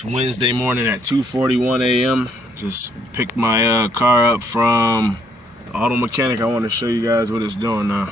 It's Wednesday morning at 2:41 a.m. Just picked my car up from the auto mechanic. I want to show you guys what it's doing now.